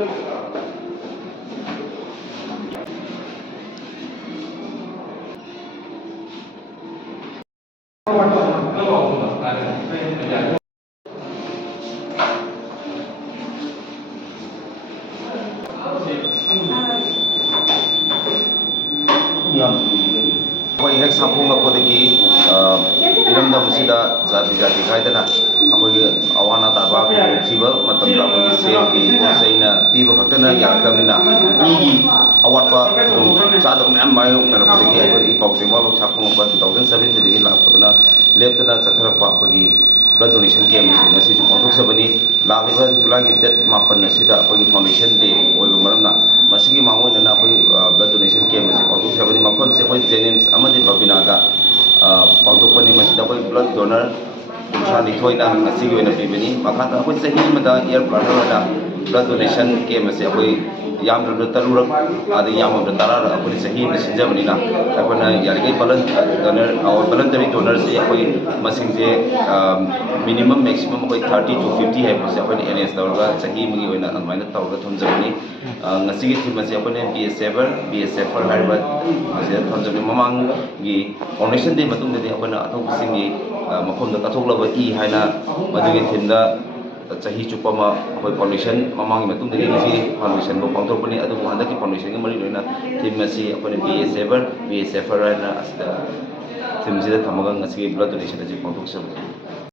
हेक साफुंगपदगी इरमदमसिदा जाति जाति खाइदना अखोगी अवाना ताबा सिबा मतमदा अखोगी सेलगी पोसैना पीबा खक्तना यारकमिना इगी अवाटपा चादो मैम मायो नरपदगी अखोगी पाउसेमा लोक साफुंगपा 2007 दगी लापदना लेप्तना चथरपा अखोगी ब्लड डोनेशन कैम्प से पाठोक्सबनी लालिबा जुलाई की डेट 8 असिदा अखोगी फाउंडेशन डे ओइबा मरमना मसिगी मांगोइना अखोगी ब्लड डोनेशन कैम्प से पाठोक्सबनी मफम से अखोई जेनिम्स अमदि बबिनादा पाठोक्पनी मसिदा अखोई ब्लड डोनर 32 ngasiगी oina pibani makhata अखोई सही मदा एयर प्लांटरदा ब्लड डोनेशन कैम्प से अखोई याम तरुरक आदि याम तारा अखोई सही में सिंजबनीना अखोना यारिगै वॉलंटरी डोनर से अखोई मसिंग से मिनिमम मैक्सिमम अखोई 30 to 50 है से अखोई एनएस तौरगा सही मगी ओइना अनमाइना तौरगा थमजबनी ngasiगी थीम से अखोई BSFer हाइबा से थमजबनी ममांगी फाउंडेशन डे मतुंग दे अखोना अथौसिंगी मफम द कथोक्लब ई हाइना मदुगी थीमदा चाही चुपमा अखोई फाउंडेशन ममांगी मतुंग दे ngasi फाउंडेशन को पांथोकपनी अदु हंदकी फाउंडेशन के मरी लोइना थीम से अखोई BSFer हाइना असदा थीम से थमगा ngasi ब्लड डोनेशन जे पांथोक्सबनी